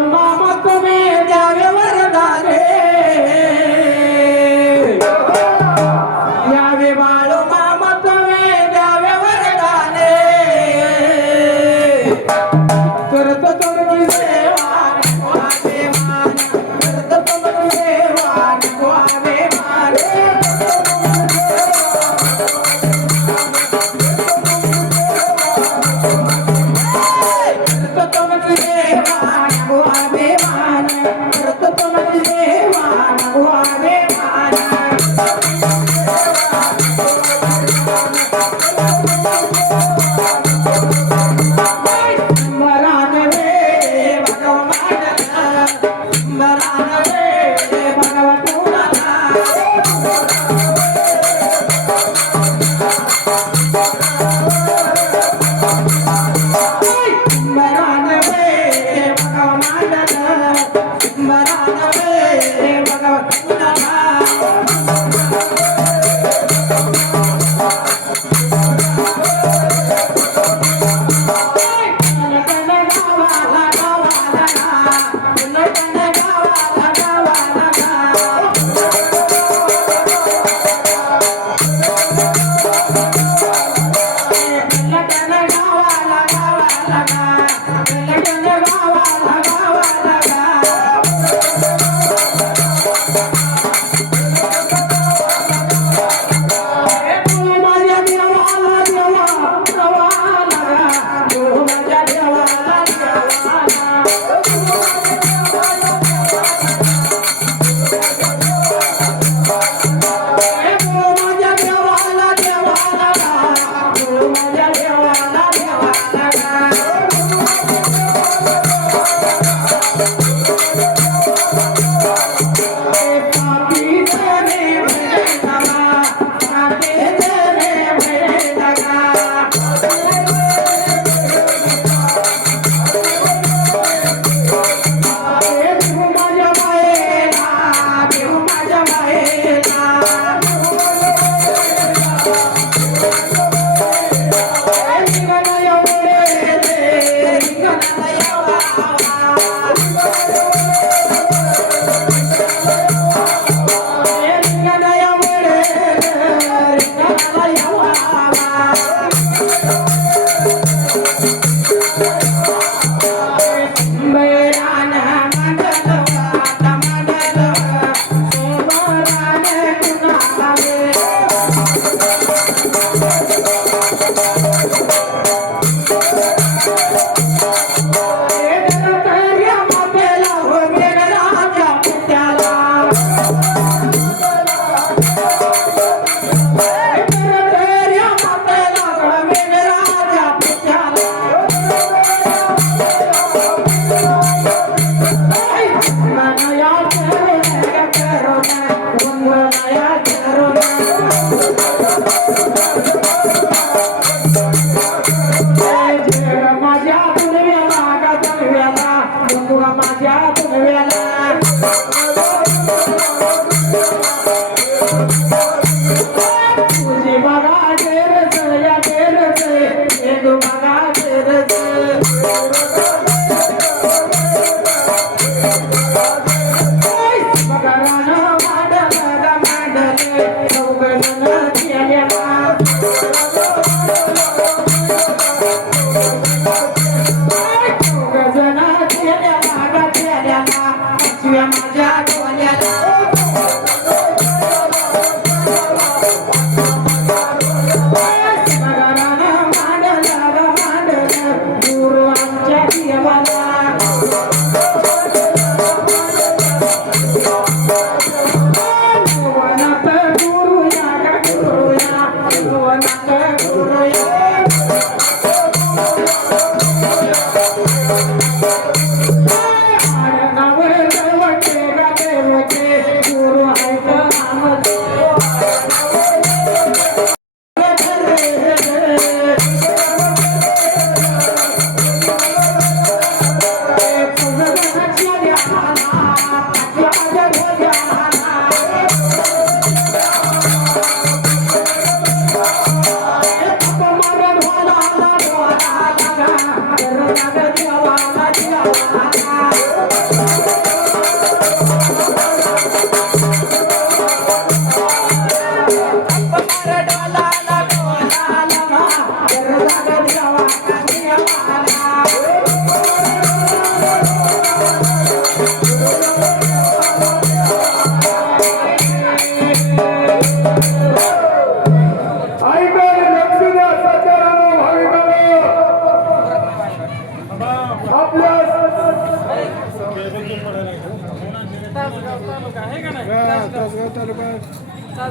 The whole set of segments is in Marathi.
मामा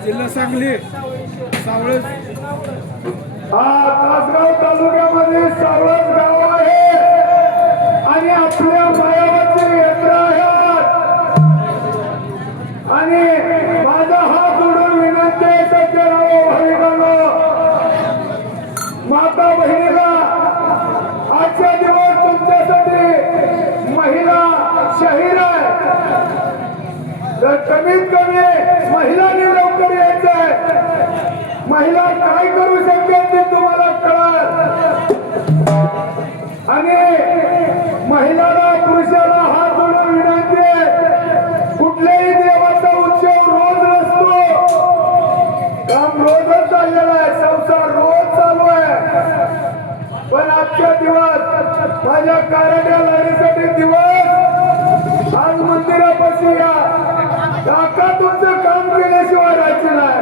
जिल्हा सांगली सावळज तासगाव तालुक्यामध्ये सावळज गाव आहे आणि आपल्या मायावरचे यंत्र आहेत आणि माझा हात जोडून विनंती आहे सज्जनांनो भाविकांनो माता बहिणीला आजच्या दिवस तुमच्यासाठी महिला शहीद आहे तर कमीत कमी महिलांनी लवकर यायचंय. महिला काय करू शकते ते तुम्हाला कळत. आणि महिलाला पुरुषाला हात जोडून विनंती आहे, कुठल्याही देवाचा उत्सव रोज नसतो. काम रोजच चाललेला आहे, संसार रोज चालू आहे. पण आजच्या दिवस माझ्या कारड्या लाडीसाठी दिवस आज मंदिरापाशी या. काका तुमचं काम केल्याशिवाय राहायचं नाही.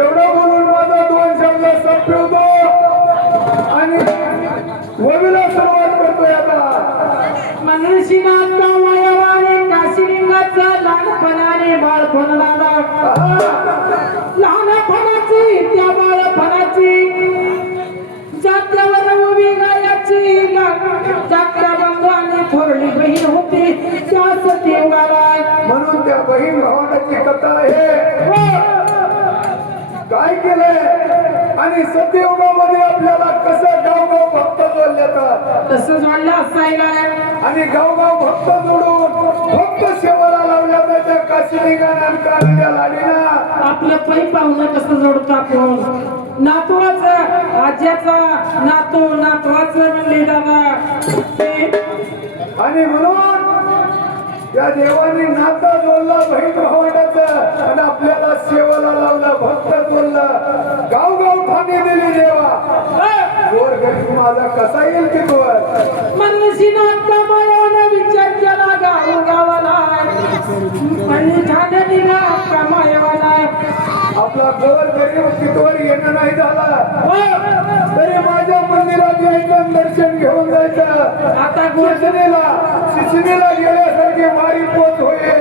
एवढं बोलून माझा 2 शब्द संपवतो आणि ववीला सुरुवात करतोय आता. मनुष्यनाथ मायावाने काशीलिंगाचा लहानपणाने बाळपण लहानपणाची त्या बाळपणाची जात्यावर उभी गायाची जात्रा बंधू थोरली बहीण होती त्या सतीवाला. म्हणून त्या बहीण भावाची कथा आहे. काय केलंय आणि सत्ययुगामध्ये आपल्याला कसं गावगाव भक्त जोडले जातात, तसं जोडलं असायला आणि गावगाव भक्त जोडून भक्त सेवाला लावल्या जायच्या. काशीलिंगाच्या लाडीना आपलं पै पाहुणं कसं जोडतो आपण. नातवाचं आज्याचा नातू नातवाचं म्हणले दादा. आणि म्हणून त्या देवाने नातं जोडलं बहीण भावंडाचं आणि आपल्याला सेवाला लावलं, भक्त जोडलं, गावगाव ठाणे दिली देवा. गोर गरीब माझा कसा येईल की तोवर. मनुष्यनाथ मायावाने विचार केला गावाला आणि ठाणे दिला मायावाला. आपला गोर गरीब तिथवर येणं नाही झाला तरी माझ्या मंदिरात यायचं, दर्शन घेऊन जायचं. आता शिक्षणेला गेल्यासारखे मारी पोच होईल.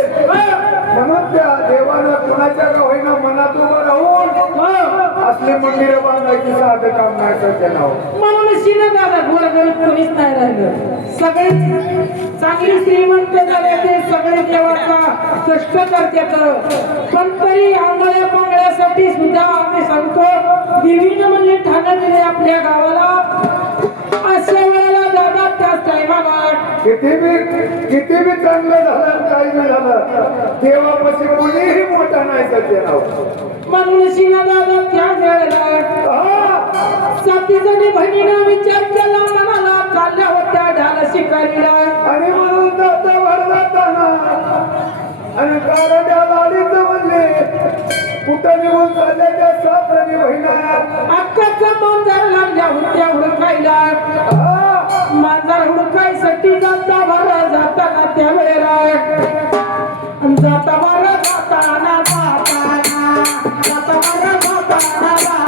म्हणून त्या देवानं कुणाच्या का होईना मनात उभं राहून असले मंदिर बांधायची साधं काम नाही करते नाव. म्हणून दादा गोरगरीब कोणीच नाही राहिलं. सगळे चांगली श्रीमंत झाले, ते सगळे देवाचा कष्ट करतात. पण तरी आंधळ्या पांगळ्यासाठी सुद्धा आम्ही सांगतो देवीनं म्हणले ठाणं दिले आपल्या गावाला. अशा वेळेला दादा त्याच टायमाला किती बी चांगलं झालं काही नाही झालं, देवापाशी कोणीही मोठा नाही करते नाव. म्हणून दादा त्या वेळेला 7 जणी बहिणीनं विचार केला मनाला. चालल्या होत्या ढाल शिकारीला आणि म्हणून जाता भर जाताना आणि कारड्या लाडीचं म्हणले कुठं निघून चालल्या त्या 7 जणी बहिणा. अक्काचा मांजर लागल्या होत्या हुडकायला. मांजर हुडकायसाठी जाता बरं जाताना त्या वेळेला जाता बरं जाताना जाता बरं जाताना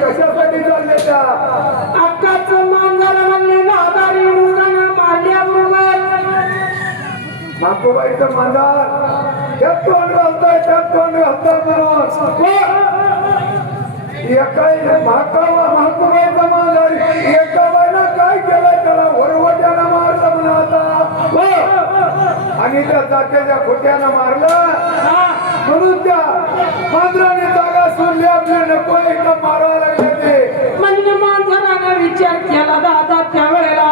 कशासाठी चालले त्या अक्काचं मांजर म्हणले गादारी मुलांना मारल्याबरोबर माकोबाईचं मांजर त्यात तोंड घालताय त्यात तोंड घालताय म्हणून एका माकोबाईचं मांजर एका बाईला जात्याच्या खोट्यानं मारलं हा. म्हणून त्या मांजराने जागा सोडली आपले नको एकदम मारावं लागले ते म्हणजे माणसानं विचार केला दादा त्यावेळेला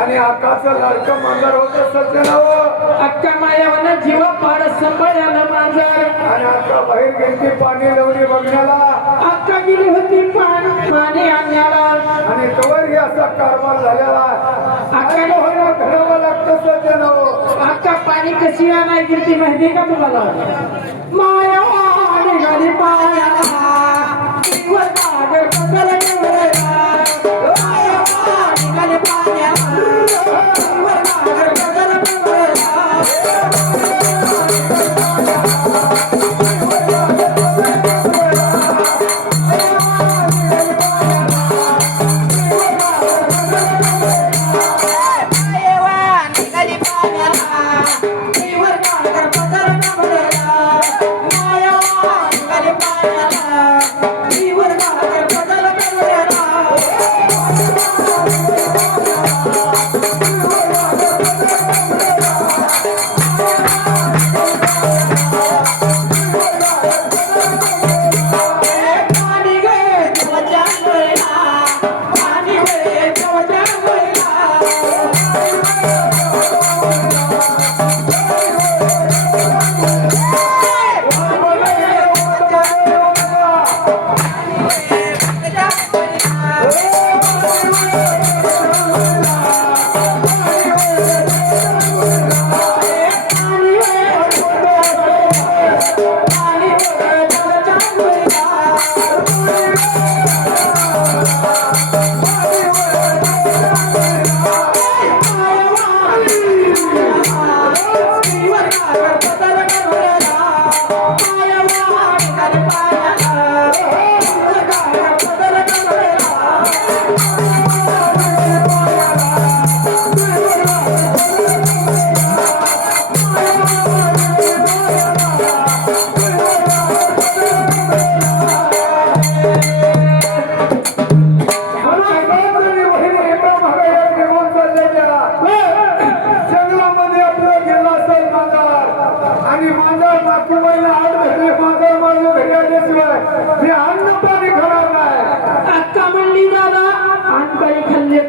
आणि आकाचं लाडकं मांजर होतं सज्जनावं अक्का मायावनं जीव पाड सांभाळायला मांजर आणि आता बाहेर गेली पाणी लावणी बघण्याला अक्का गेली होती पाणी आणण्याला आणि तोवर ही असा कारभार झालेला काय होईना घडावं लागतं सज्जनावं अक्का पाणी कशी आणायची ती माहिती का तुम्हाला माया निघाली पायाला जीवन सागर बदल केला. माया निघाली पायाला जीवन सागर बदल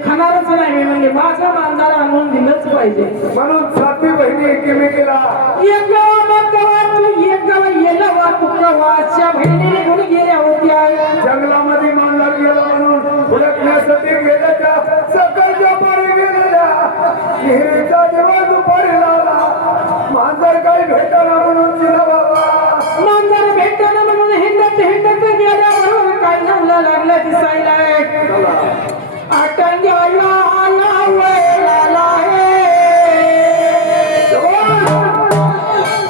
खाणारच नाही म्हणजे माझं मांजर आणून दिलंच पाहिजे म्हणून साथी बहिणी एकमेकीला एक गाव येला वा तुकवाच्या बहिणीने घेऊन गेल्या होत्या जंगलामध्ये मांजर गेला म्हणून हुडकण्यासाठी गेल्याच्या सकाळच्या पारी गेलेल्या विहिरीचा दिवा दुपारी लावला मांजर काही भेटाना म्हणून तिला बाबा मांजर भेटताना म्हणून हिंडत गेल्यावर काय नावला लागला दिसायला आटंग्याला आला वैला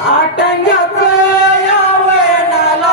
आटंग्याचं या वैनाला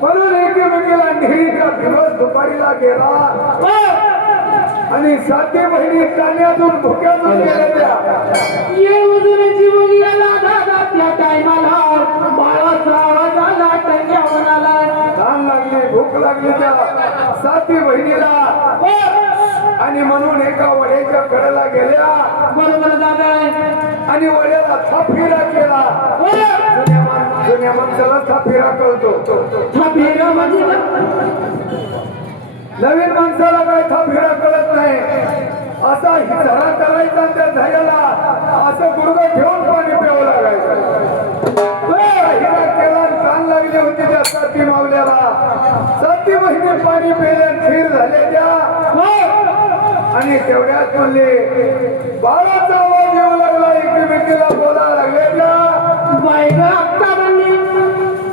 म्हणून एकमेकीला नेहमीचा दिवस दुपारीला गेला आणि साती बहिणी ताण्यातून भुक्यातून गेल्या ये उजून जीव गेला दादा त्या टायमाला बाळाचा आवाज आला टंग्या म्हणाला ताण लागली भूक लागली त्या साती बहिणीला आणि म्हणून एका वड्याच्या कडेला गेल्या बरोबर दादा आणि वड्याला थापीरा केला जुन्या माणसाला थापीरा कळतो हा भेगा म्हणजे नवीन माणसाला काय थापीरा कळत नाही असा झरा करायचा त्या झऱ्याला असं गुडघं ठेवून पाणी प्यावं लागायचं हिरा केला ताण लागली होती त्या साती मावल्याला साती महिने पाणी प्यायला खीर झाले त्या आणि तेवढ्यात म्हणले बाळाचा आवाज येऊ लागला एकमेकीला बोलायला लागले त्या बायगा अक्का म्हणली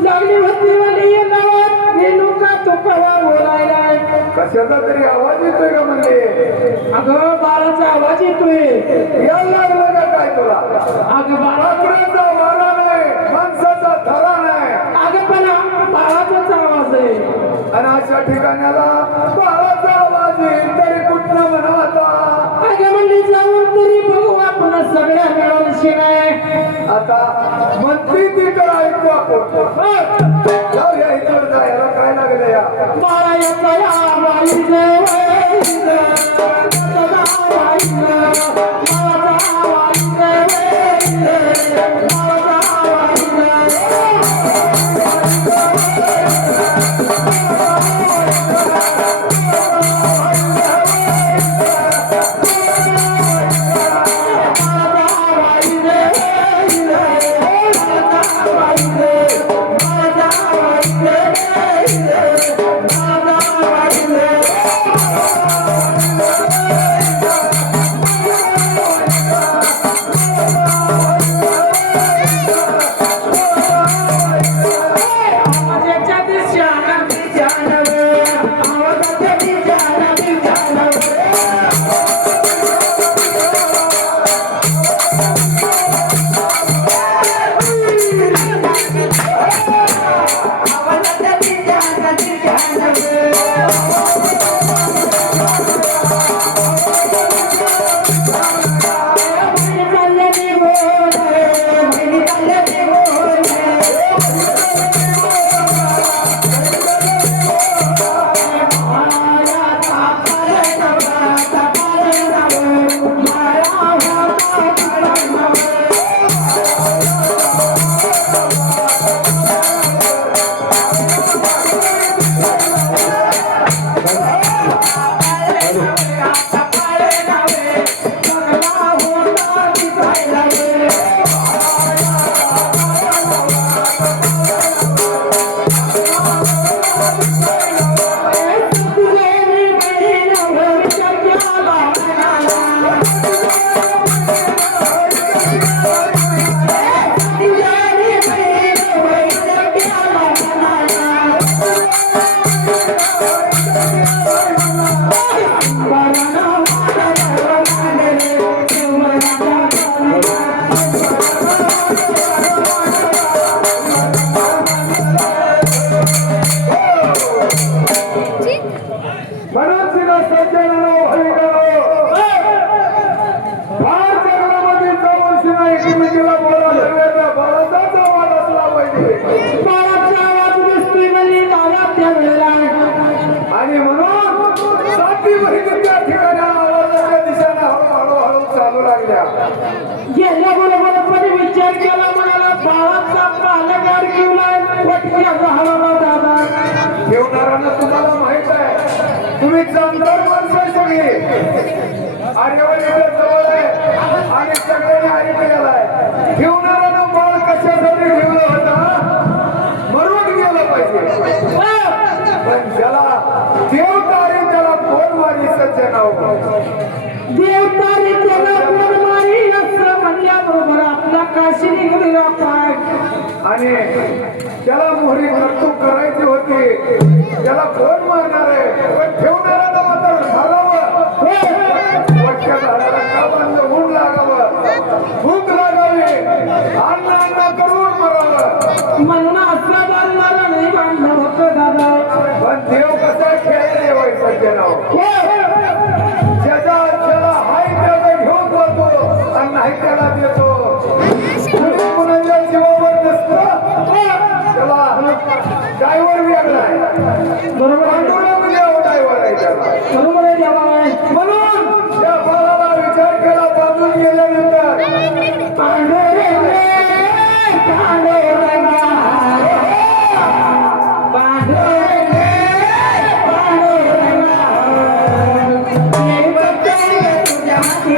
लागली होती म्हणली ये गावात नेनू का तो कवा बोलायला कशाचा तरी आवाज येतोय का म्हणले अगं बाळाचा आवाज येतोय यायला लागलं का काय तुला अगं बाळा लाकडाचा वारा नाही माणसाचा थरा नाही अगं पण बाळाचाच आवाज आहे आणि अशा ठिकाणाला बाळाचा आवाज येईल तरी कुठला म्हणावा अगं म्हणली जाऊन तरी बघू आपण सगळ्या मिळून शिराय आता मंत्री तिकडे ऐकू आपण जाऊया इकडे जायला काय लागलं या बाळा येतो या आणि म्हणून साती बहिणी त्या ठिकाणी आवाजाच्या दिशेने हळूहळू चालू लागल्या गेल्याबरोबर विचार केला म्हणाला बाळाचा पालगार घेऊलाय वटक्याचा हवाला दादा घेऊनारांना तुम्हाला माहित आहे तुम्ही चांदर माणसं सगळी आर्यवलीच्या जवळ आहे आणि सगळ्यांनी ऐकलेलं आहे घेऊनारानं बाळ कशासाठी ठेवलं होता मरून गेलं पाहिजे पण ज्याला देवतारी त्याला कोण वारी सज्जन देवतारी त्याला कोण मारी असं म्हणल्याबरोबर आपला काशी निघलेला पाय आणि त्याला मोहरी कर्तुक करायची होती त्याला कोण मारणार आहे पण ठेवणाऱ्याला मात्र घालावं वटक्या झाडाला का बांधलं ऊन लागावं भूक लागावी अन्न करून मरावं म्हणून असं बांधणारा नाही बांधलं होतं दादा पण देव कसा खेळ देवायचं नाव ज्या त्याला देतो कोणी कोणाच्या जीवावर नसतं त्याला ड्रायव्हर वेगळा आहे बरोबर आहे. पांडुरंग देव ड्रायव्हर आहे त्याला बरोबर आहे देवा. म्हणून त्या बाळाला विचार केला बाजून गेल्यानंतर पांडुरंग, पांडुरंग, पांडुरंग, पांडुरंग, मी बघते तुझ्या हाती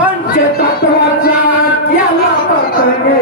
पंचतत्वाचा याला पकडे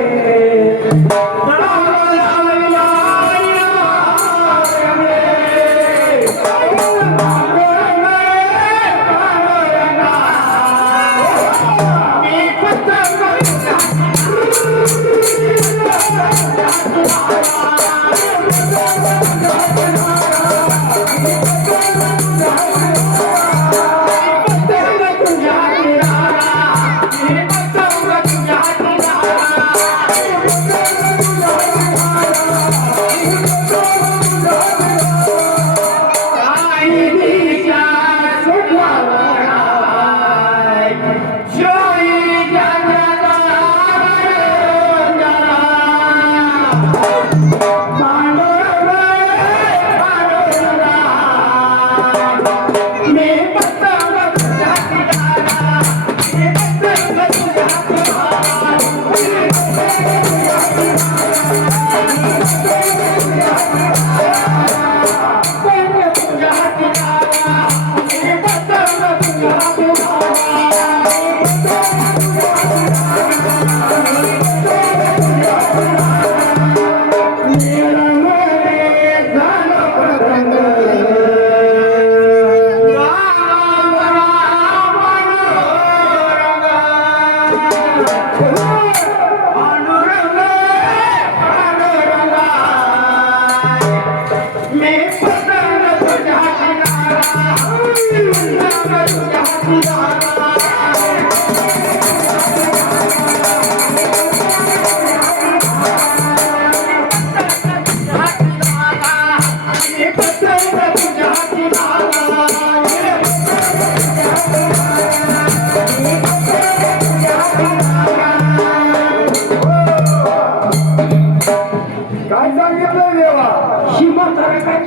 काय सांगितलं देवा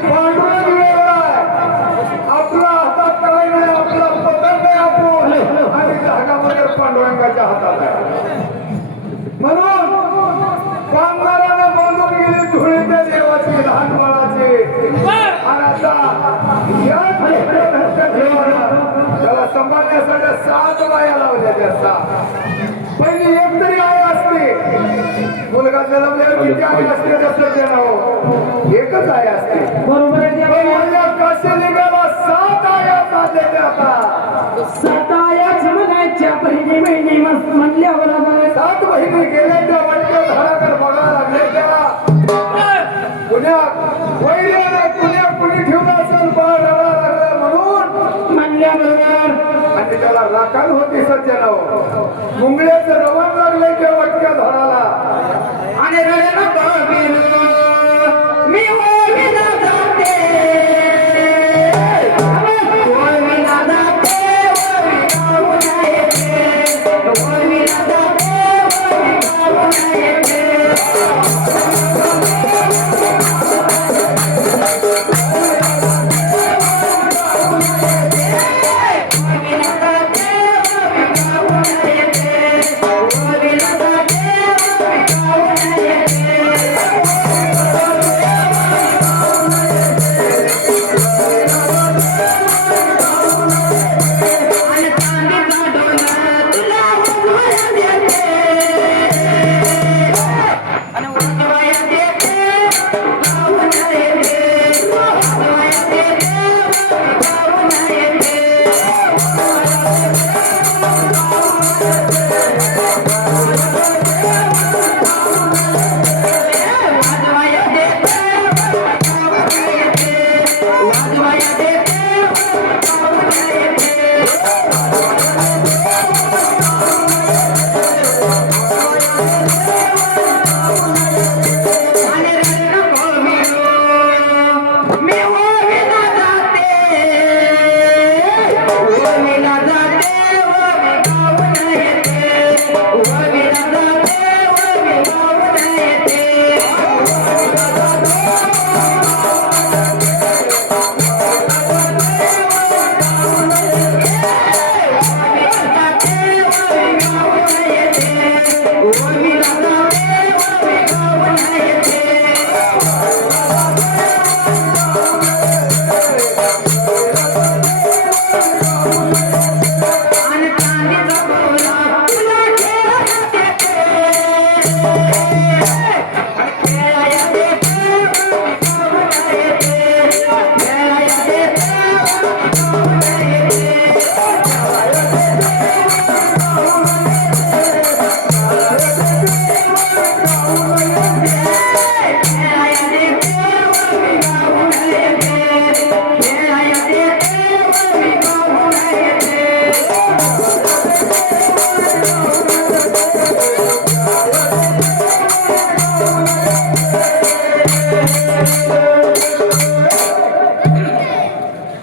पांडुरंग वेगळा आहे आपला हातात काय नाही आपला पतंग आहे आपण आणि धागामध्ये पांडुरंगाच्या हातात आहे म्हणून पांडुरंगानं बांधून गेली धुळी त्या देवाची लहान बाळाची आणि आता या देवानं त्याला सांभाळण्यासाठी 7 बाया लावल्या त्या पहिली एक तरी आई असते मुलगा जन्मल्यावर किती आई असते तसं ते नाव एकच आई असते बरोबर आहे देवा. माझ्या काशीलिंगाला 7 आया साधलेल्या आता सतायाच म्हणायच्या बहिणी बहिणी मस्त म्हणल्यावर 7 बहिणी गेल्याच्या वाटल्या घराकडे बघायला लागले त्याला पुण्यात वैर्याने कुणी ठेवलं असेल बाळ रडायला लागलं म्हणून म्हणल्याबरोबर आणि त्याला राखाल होती सज्जनाव मुंगळ्याचं रवान लागले त्या वाटक्या धराला आणि रडन बघील मी ओळीला जाते ओळीला जाते ओळीला येते ओळीला जाते ओळीला येते Yeah.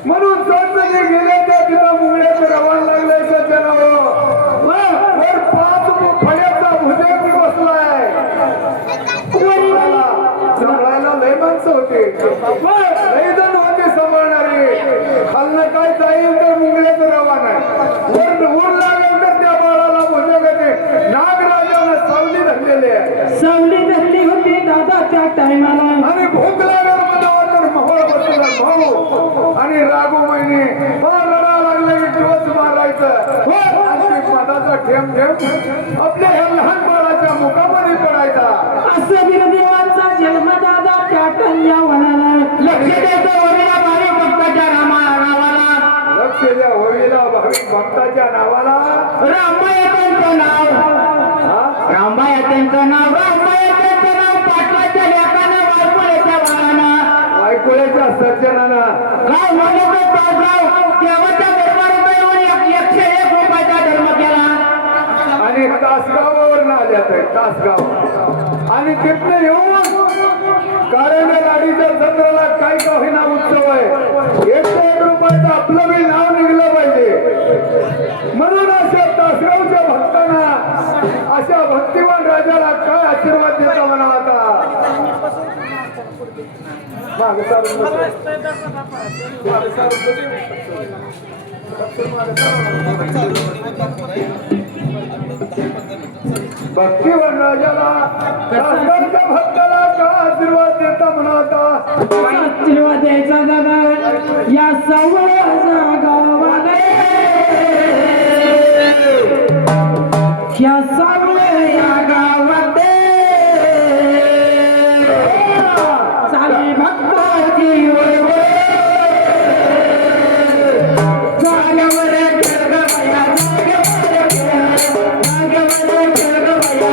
म्हणून जे गेले त्या तिथं मुंगळ्याचं रवान लागलंय सज्जनावर वर 5 फळ्याचा भुजंग बसलाय सांभाळायला लय माणसं होते लय जण होते सांभाळणारे खाल्लं काय जाईल तर मुंगळ्याचं रवान आहे वर लागेल तर त्या बाळाला भुजंगाने नागराजानं सावली धरलेली आहे सावली धरली होती दादा त्या टायमाला आणि भूक लागेल मनावर मोहळ बसला भाऊ आणि रागो महिने रडा लागले की दिवस मारायचं आणि मनाचा ठेम ठेम आपल्या ह्या लहान बाळाच्या मुखामध्ये पडायचा असं बिरदेवाचा जन्म दादा त्या टंग्या वनाला लक्ष द्यायचं वडीला भावी भक्ताच्या नावाला लक्ष द्या होळीला भाविक भक्ताच्या नावाला रामबाई त्यांचं नाव रामबाई त्यांचं नाव रामबाई त्यांचं नाव पाटलाच्या लेकानं वायकुळ्याच्या बाळानं वायकुळ्याच्या सज्जनानं काय म्हणतो तासगाव देवाच्या दरबारात येऊन 101 रुपयाचा धर्म केला आणि तासगावावर आल्या तासगाव आणि तिथनं येऊन कारंजा लाडीच्या जत्राला काय का होईना उत्सव आहे 101 रुपयाचं आपलं बी नाव निघलं पाहिजे म्हणून अशा तासगावच्या भक्तांना अशा भक्तिवान राजाला काय आशीर्वाद देता म्हणा आता मागे चालून भक्तिवान राजाला तासगावच्या भक्ताला काय आशीर्वाद देता म्हणा आता आशीर्वाद द्यायचा दादा या सावळ्याच्या गावाला या सावळ्या गावात सारी भक्ताची वळवळ जागेवर जगभया जागेवर जगभया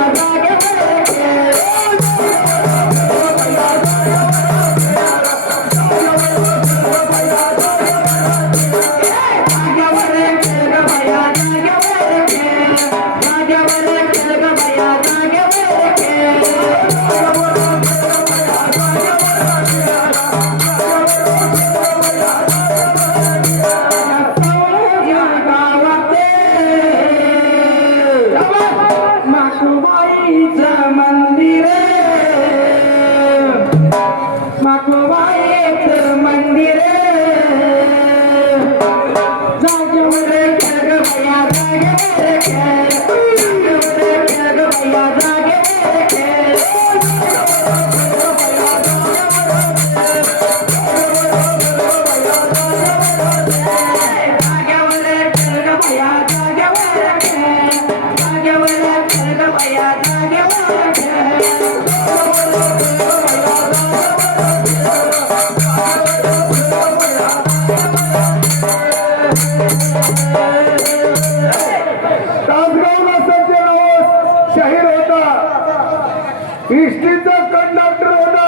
माकुबाईचं मंदिर माकुबाईचं मंदिर जागेवर जगभया जागेवर जगभया तासगावला सज्जन शाहीर होता इष्टीचा कंडक्टर होता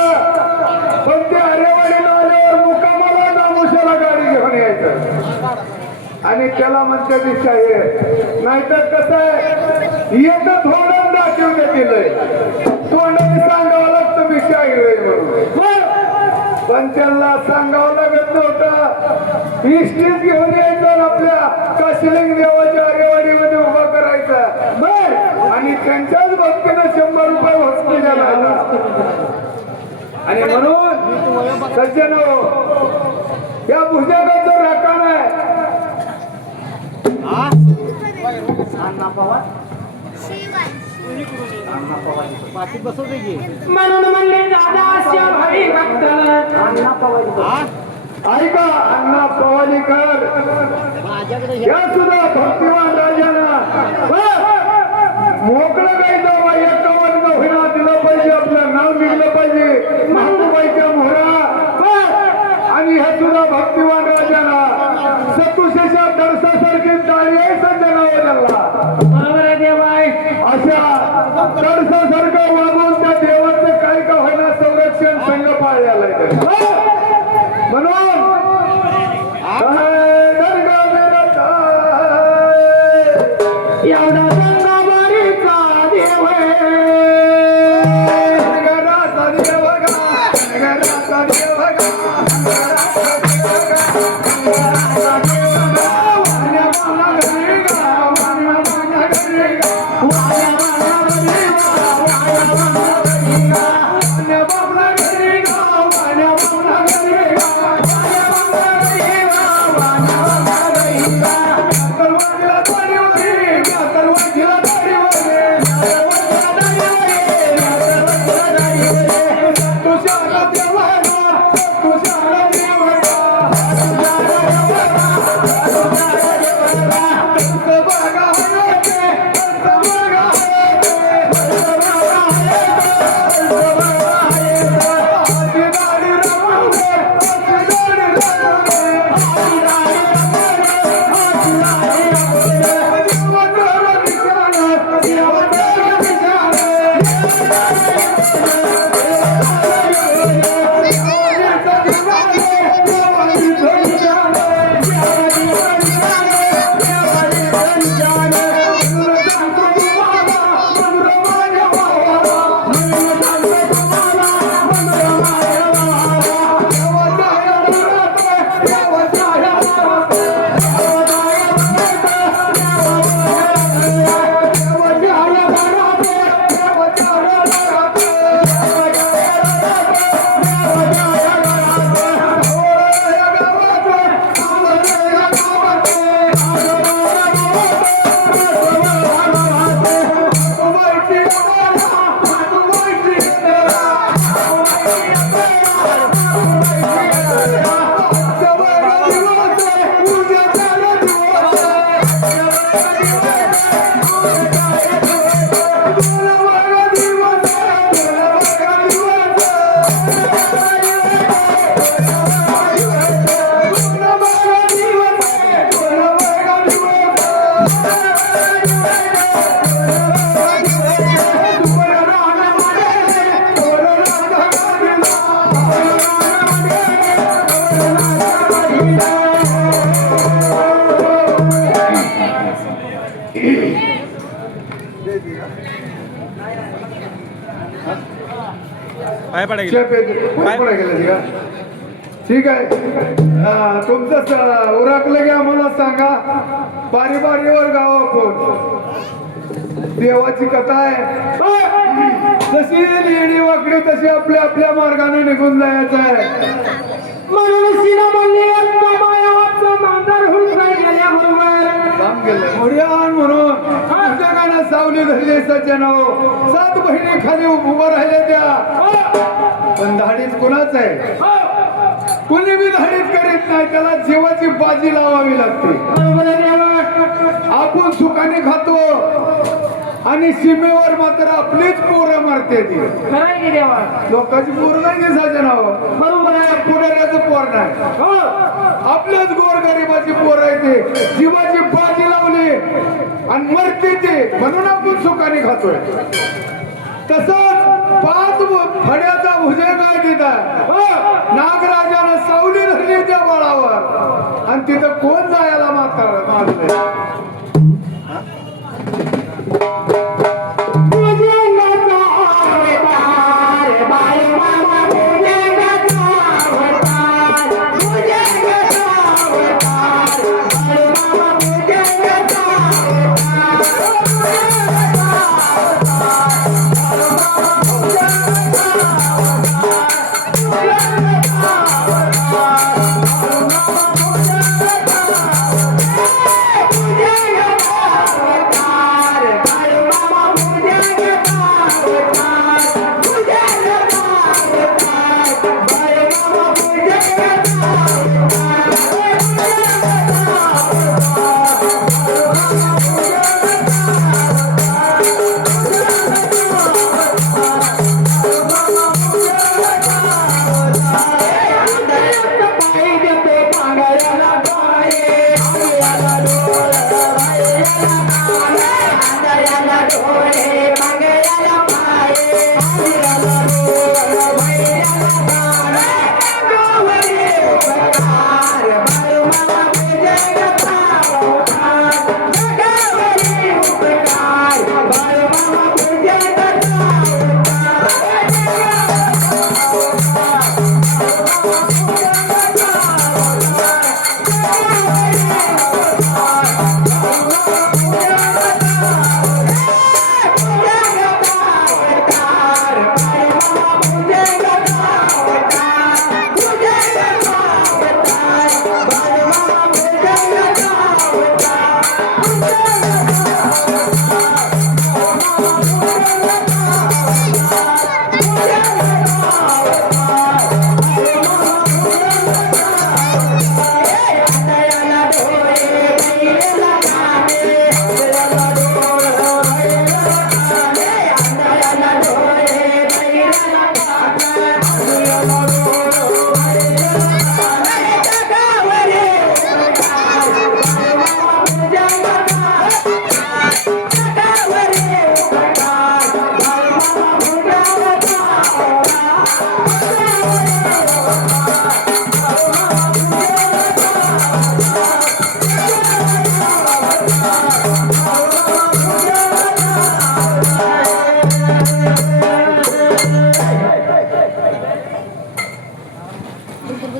पण ते अरेवाडीला आल्यावर मुकामाला नामुशाला गाडी घेऊन यायचं आणि त्याला म्हणते ती शाहीर नाहीतर कसं आहे येतं थोडं दाखवून दिलंय तोंडाने सांगावं लागतं मी शाहीर आहे म्हणून पण त्यांना सांगावं लागत नव्हतं इष्टीच घेऊन यायचं आपल्या काशिलिंग देवाच्या अरेवाडीमध्ये उभा करायचा बर आणि त्यांच्याच भक्तीनं 100 रुपये वस्तू द्यायला आणि म्हणून सज्जनो या भुजंगाचं राखण आहे शिवाय म्हणून म्हणले दादाच्या भावी भक्ताला ऐका अण्णा पवालीकर या सुद्धा भक्तिवान राजाला मोकळं काही जावा एकावन्न होईना दिलं पाहिजे आपलं नाव निघलं पाहिजे महाबाईच्या मोहरा आणि ह्या सुद्धा भक्तिवान राजाला सतुशेषा दर्शासारखी टाळी आहे सध्या नावाला देवाय अशा दर्शासारखं वागून त्या देवाचं काय का होईना संरक्षण संघ पाळलेलं आहे म्हणून एवढा संगमारीचा देव घराचा देव घराचा ठीक आहे तुमचं उरकलं की आम्हाला सांगा बारी बारीवर गाव कोण देवाची कथा आहे जशी लेडी वाकडी तशी आपल्या आपल्या मार्गाने निघून जायचं आहे म्हणून सीना म्हणले मायावाचं मांजर हुडका गेल्याबरोबर मोर्यान म्हणून जगाने सावली धरली सज्जनाव 7 बहिणी खाली उभं राहिले त्या पण धाडीच कुणाच आहे कुणी बी धाडीत करीत नाही त्याला जीवाची बाजी लावावी लागते आपण सुखाने खातो आणि सीमेवर मात्र आपलीच पोरं मारते ती लोकांची पोरं नाही दिसायचे नाव बरोबर आहे पुढाऱ्याचं पोर नाही आपल्याच गोरगरिबाची पोरं आहे ते जीवाची बाजी लावली आणि मरते ते म्हणून आपण सुखाने खातोय तसंच 5 फड्याचा भुजंग आहे तिथं नागराजानं सावली धरली त्या बळावर आणि तिथं कोण जायला मारलंय Yeah.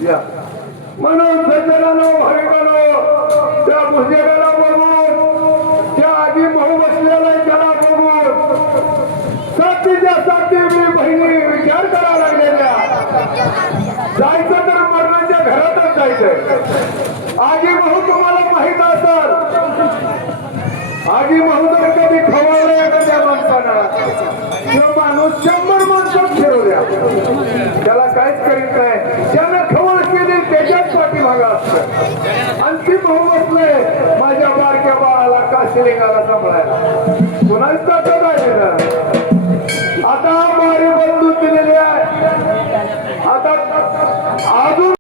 या. म्हणून सज्जनानो भाविकांनो त्या भुजगाला बघून त्या आधी भाऊ बसलेला त्याला बघून साथीच्या साथी मी बहिणी विचार करायला लागलेल्या जायचं तर मरणाच्या घरातच जायचंय आजी भाऊ तुम्हाला माहित असेल आजी भाऊ जर कधी खवळलं एखाद्या माणसानं तो माणूस 100 माणसात फिरवल्या त्याला काहीच करीत नाही त्यानं खवळ केली त्याच्याच पाठीमागा असतं आणखी भाऊ बसले माझ्या बारक्या बाळाला काशिलिंगाला सांभाळायला कुणाच ताकद आहे